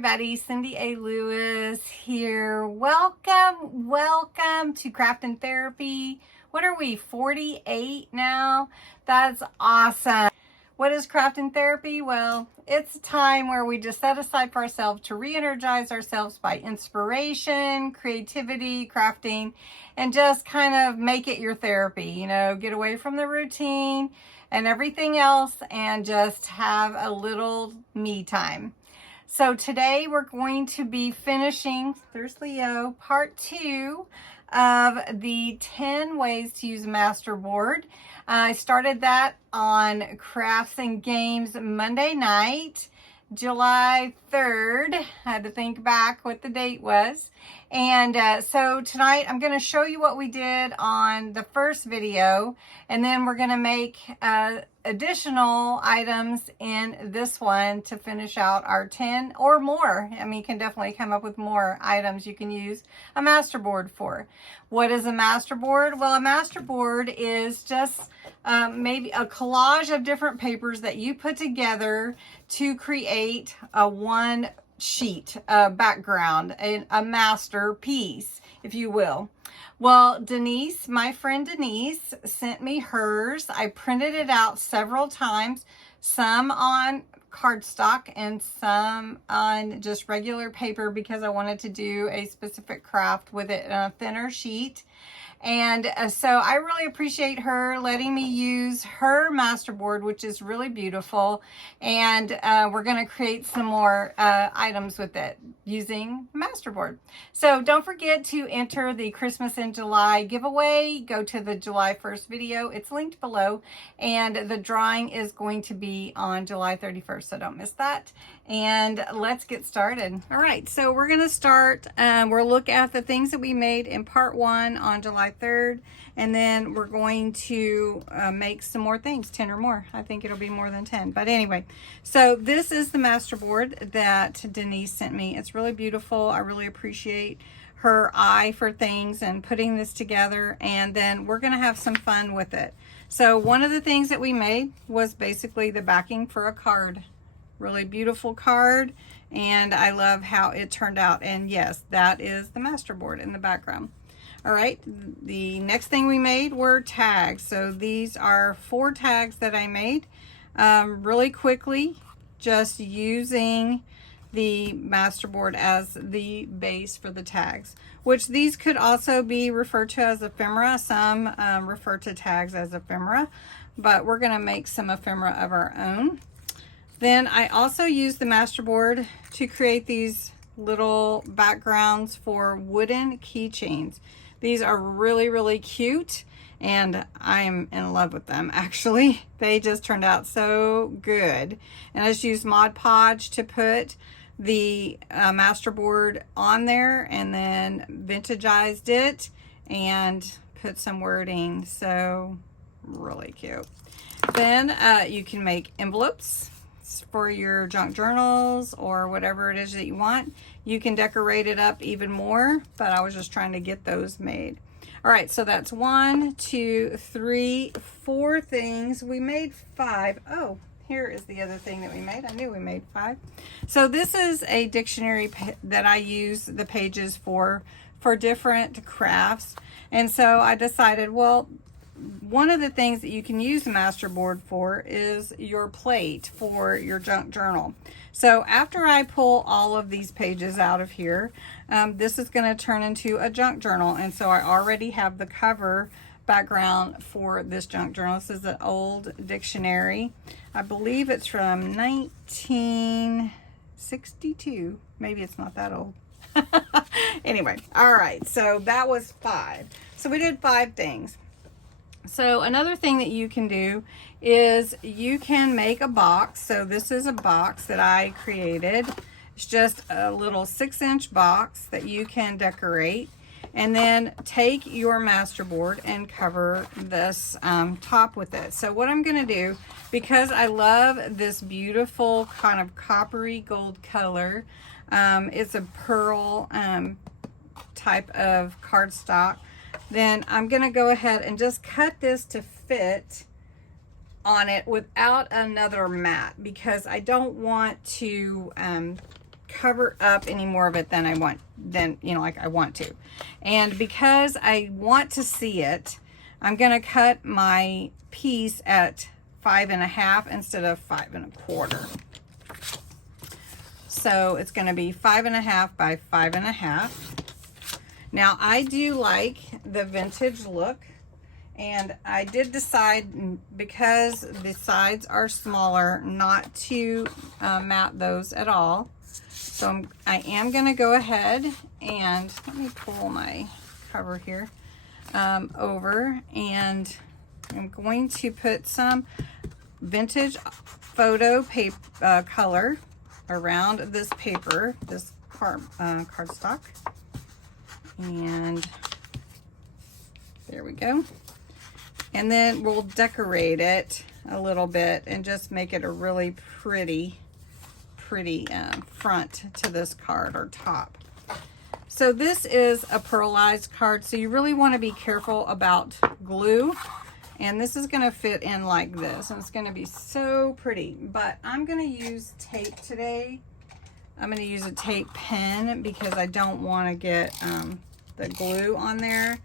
everybody, Cindy A. Lewis here. Welcome to Craft and Therapy. What are we, 48 now? That's awesome. What is Craft and Therapy? Well, it's a time where we just set aside for ourselves to re-energize ourselves by inspiration, creativity, crafting, and just kind of make it your therapy. You know, get away from the routine and everything else and just have a little me time. So today we're going to be finishing, there's Leo, part 2 of the 10 ways to use Masterboard. I started that on Crafts and Games Monday night, July 3rd. I had to think back what the date was. And so tonight I'm going to show you what we did on the first video, and then we're going to make additional items in this one to finish out our 10 or more. I mean, you can definitely come up with more items you can use a Masterboard for. What is a Masterboard? Well, a Masterboard is just maybe a collage of different papers that you put together to create a one sheet background, a masterpiece, if you will. Well, Denise, my friend Denise, sent me hers. I printed it out several times, some on cardstock and some on just regular paper because I wanted to do a specific craft with it in a thinner sheet. And so I really appreciate her letting me use her Masterboard, which is really beautiful. And we're going to create some more items with it using Masterboard. So don't forget to enter the Christmas in July giveaway. Go to the July 1st video. It's linked below. And the drawing is going to be on July 31st, so don't miss that. And let's get started. All right, so we're going to start. We'll look at the things that we made in part 1 on July 3rd, and then we're going to make some more things, 10 or more. I think it'll be more than 10, but anyway. So this is the Masterboard that Denise sent me. It's really beautiful. I really appreciate her eye for things and putting this together, and then we're going to have some fun with it. So one of the things that we made was basically the backing for a card. Really beautiful card, and I love how it turned out. And yes, that is the Masterboard in the background. All right, the next thing we made were tags. So these are 4 tags that I made really quickly, just using the Masterboard as the base for the tags, which these could also be referred to as ephemera. Some refer to tags as ephemera, but we're going to make some ephemera of our own. Then I also used the Masterboard to create these little backgrounds for wooden keychains. These are really, really cute, and I'm in love with them, actually. They just turned out so good. And I just used Mod Podge to put the Masterboard on there, and then vintageized it and put some wording. So really cute. Then you can make envelopes for your junk journals or whatever it is that you want. You can decorate it up even more, but I was just trying to get those made. All right, so that's 1, 2, 3, 4 things. We made 5. Oh, here is the other thing that we made. I knew we made 5. So this is a dictionary that I use the pages for different crafts. And so I decided, well, one of the things that you can use the Masterboard for is your plate for your junk journal. So after I pull all of these pages out of here, this is going to turn into a junk journal. And so I already have the cover background for this junk journal. This is an old dictionary. I believe it's from 1962. Maybe it's not that old. Anyway, all right, so that was 5. So we did 5 things. So another thing that you can do is you can make a box. So this is a box that I created. It's just a little 6-inch box that you can decorate, and then take your Masterboard and cover this top with it. So what I'm going to do, because I love this beautiful kind of coppery gold color, it's a pearl type of cardstock, then I'm going to go ahead and just cut this to fit on it without another mat, because I don't want to cover up any more of it than I want, like I want to. And because I want to see it, I'm gonna cut my piece at 5.5 instead of 5.25. So it's gonna be 5.5 by 5.5. Now I do like the vintage look, and I did decide, because the sides are smaller, not to mat those at all. So I am gonna go ahead and, let me pull my cover here over, and I'm going to put some vintage photo paper color around this paper, this cardstock. And there we go. And then we'll decorate it a little bit and just make it a really pretty front to this card, or top. So this is a pearlized card, so you really want to be careful about glue. And this is going to fit in like this, and it's going to be so pretty. But I'm going to use tape today. I'm going to use a tape pen because I don't want to get the glue on there.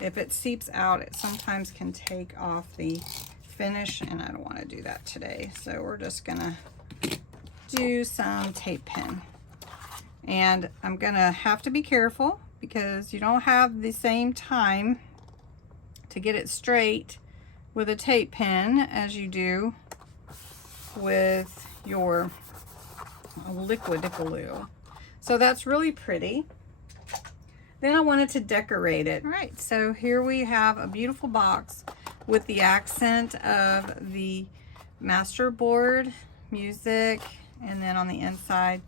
If it seeps out, it sometimes can take off the finish, and I don't want to do that today. So we're just going to do some tape pen. And I'm going to have to be careful because you don't have the same time to get it straight with a tape pen as you do with your liquid glue. So that's really pretty. Then I wanted to decorate it. All right, so here we have a beautiful box with the accent of the Masterboard music, and then on the inside,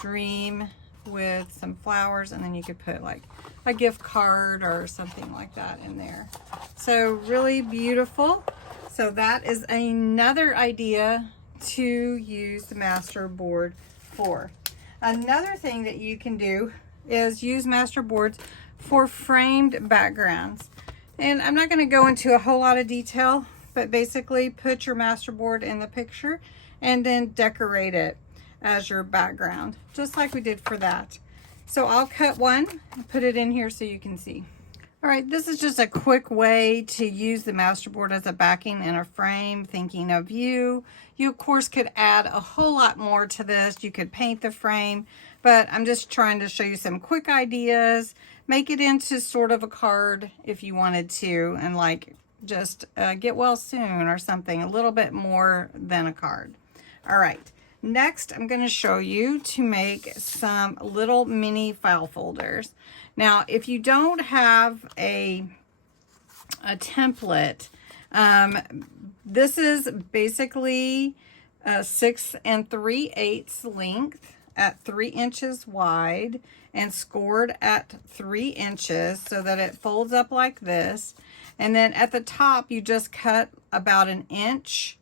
dream with some flowers, and then you could put like a gift card or something like that in there. So really beautiful. So that is another idea to use the Masterboard for. Another thing that you can do is use Masterboards for framed backgrounds. And I'm not going to go into a whole lot of detail, but basically put your Masterboard in the picture and then decorate it as your background, just like we did for that. So I'll cut one and put it in here so you can see. All right, this is just a quick way to use the Masterboard as a backing in a frame, thinking of you. You, of course, could add a whole lot more to this. You could paint the frame, but I'm just trying to show you some quick ideas. Make it into sort of a card if you wanted to, and like just get well soon or something, a little bit more than a card. All right, next I'm going to show you to make some little mini file folders. Now, if you don't have a template, this is basically 6 3/8 length at 3 inches wide and scored at 3 inches so that it folds up like this. And then at the top, you just cut about an inch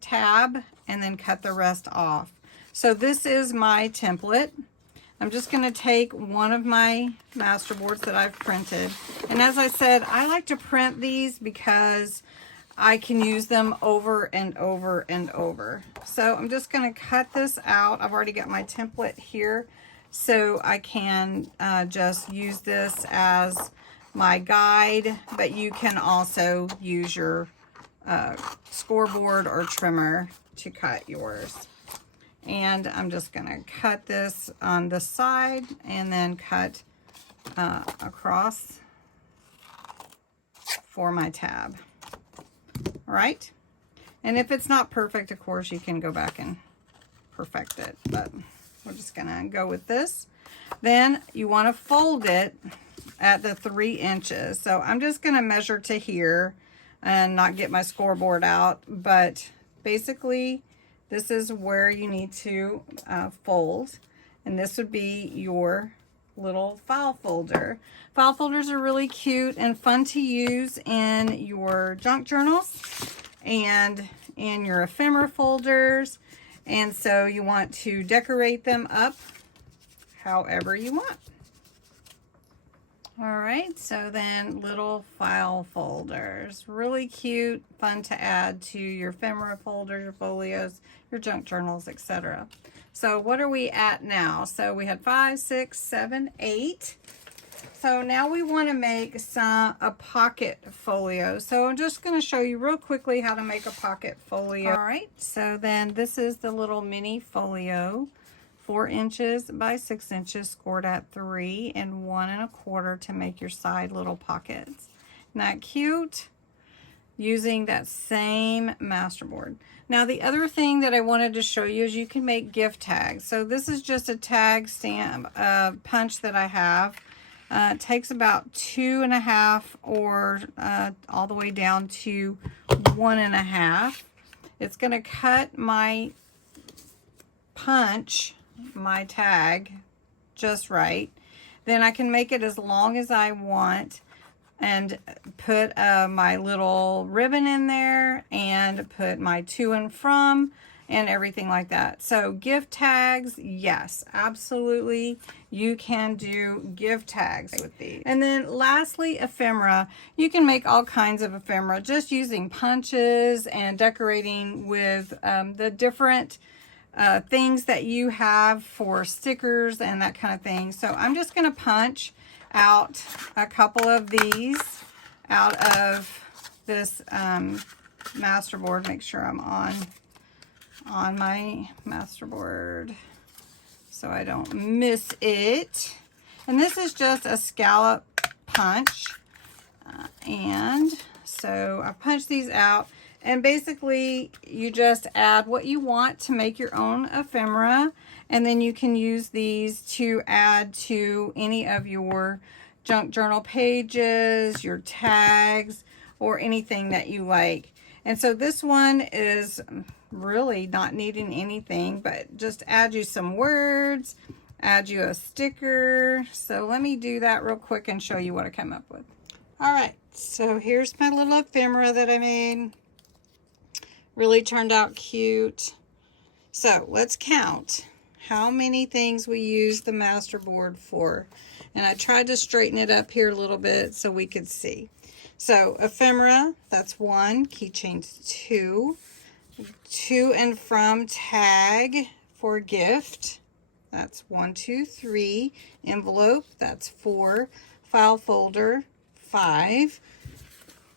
tab and then cut the rest off. So this is my template. I'm just going to take one of my Masterboards that I've printed. And as I said, I like to print these because I can use them over and over and over. So I'm just going to cut this out. I've already got my template here, so I can just use this as my guide, but you can also use your scoreboard or trimmer to cut yours. And I'm just going to cut this on the side and then cut across for my tab. All right. And if it's not perfect, of course, you can go back and perfect it, but we're just going to go with this. Then you want to fold it at the 3 inches. So I'm just going to measure to here and not get my scoreboard out, but basically this is where you need to fold, and this would be your little file folder. File folders are really cute and fun to use in your junk journals and in your ephemera folders, and so you want to decorate them up however you want. All right, so then little file folders. Really cute, fun to add to your ephemera folders, your folios, your junk journals, etc. So what are we at now? So we had 5, 6, 7, 8. So now we want to make a pocket folio. So I'm just going to show you real quickly how to make a pocket folio. All right, so then this is the little mini folio. 4 inches by 6 inches, scored at 3 and 1 1/4 to make your side little pockets. Isn't that cute? Using that same Masterboard. Now the other thing that I wanted to show you is you can make gift tags. So this is just a tag stamp punch that I have. It takes about 2.5 or all the way down to 1.5. It's going to cut my punch, my tag, just right. Then I can make it as long as I want and put my little ribbon in there and put my to and from and everything like that. So gift tags, yes, absolutely, you can do gift tags with these. And then lastly, ephemera. You can make all kinds of ephemera just using punches and decorating with the different things that you have for stickers and that kind of thing. So I'm just going to punch out a couple of these out of this Masterboard. Make sure I'm on my Masterboard so I don't miss it. And this is just a scallop punch. And so I punch these out. And basically, you just add what you want to make your own ephemera. And then you can use these to add to any of your junk journal pages, your tags, or anything that you like. And so this one is really not needing anything, but just add you some words, add you a sticker. So let me do that real quick and show you what I come up with. All right, so here's my little ephemera that I made. Really turned out cute. So let's count how many things we use the Masterboard for. And I tried to straighten it up here a little bit so we could see. So ephemera, that's 1. Keychains, 2. To and from tag for gift, that's 1, 2, 3. Envelope, that's 4. File folder, 5.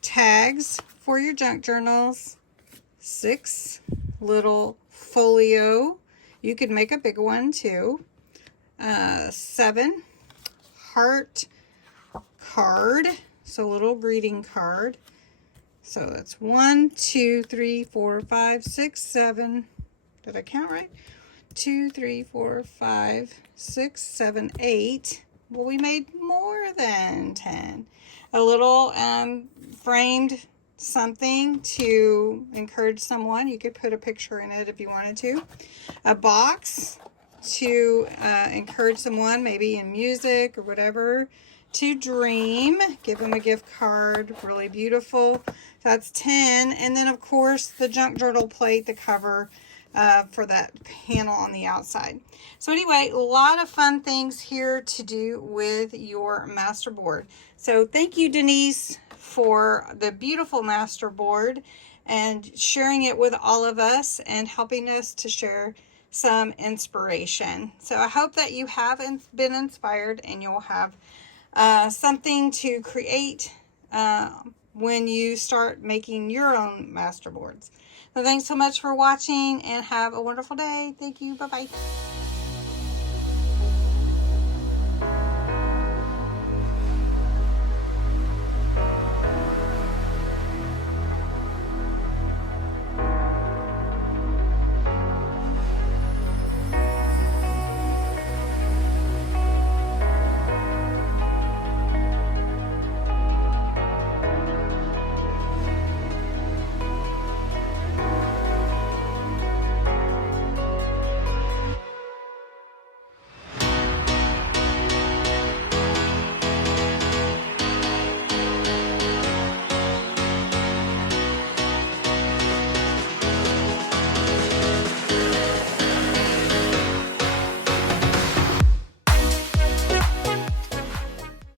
Tags for your junk journals, 6. Little folio, you could make a big one too. 7. Heart card, so little greeting card. So that's 1, 2, 3, 4, 5, 6, 7. Did I count right? 2, 3, 4, 5, 6, 7, 8. Well, we made more than 10. A little framed something to encourage someone. You could put a picture in it if you wanted to. A box to encourage someone, maybe in music or whatever, to dream. Give them a gift card. Really beautiful. That's 10. And then, of course, the junk journal plate, the cover for that panel on the outside. So anyway, a lot of fun things here to do with your Masterboard. So thank you, Denise, for the beautiful Masterboard and sharing it with all of us and helping us to share some inspiration. So I hope that you have been inspired and you'll have something to create when you start making your own Masterboards. So thanks so much for watching and have a wonderful day. Thank you. Bye-bye.